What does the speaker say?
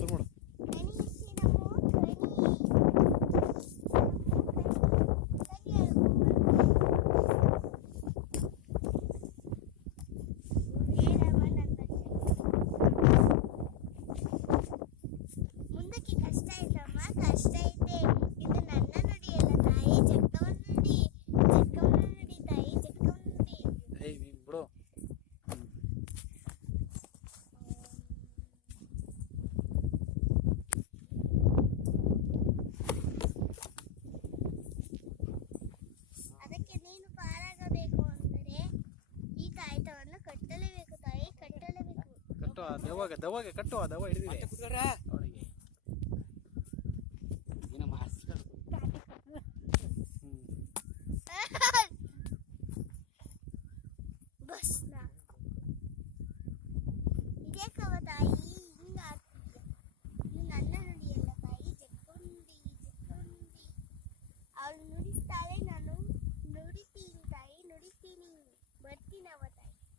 ಶುರು ಮಾಡು. ಮುಂದಕ್ಕೆ ಕಷ್ಟ ಐತಮ್ಮ, ಕಷ್ಟ ಐತೆ. ಇದು ನನ್ನ ನುಡಿಯಲ್ಲ ತಾಯಿ, ಜಗ್ಗವನ್ನ ನುಡಿ, ಜಗ್ಗವನ್ನ ನುಡಿ ತಾಯಿ, ಜಗ್ಗವನ್ನ ನುಡಿ. ಏಯ್ ನೀನ್ ಬಿಡು. ಅದಕ್ಕೆ ನೀನು ಪಾರಾಗಬೇಕು ಅಂದರೆ ಈ ತಾಯ್ತವನ್ನು ಕಟ್ಟಲೇಬೇಕು ತಾಯಿ, ಕಟ್ಟಲೇಬೇಕು. ಕಟ್ಟು ಆ ದೆವ್ವಗೆ ಕಟ್ಟು, ಆ ದೆವ್ವ ಹಿಡಿದಿದೆ.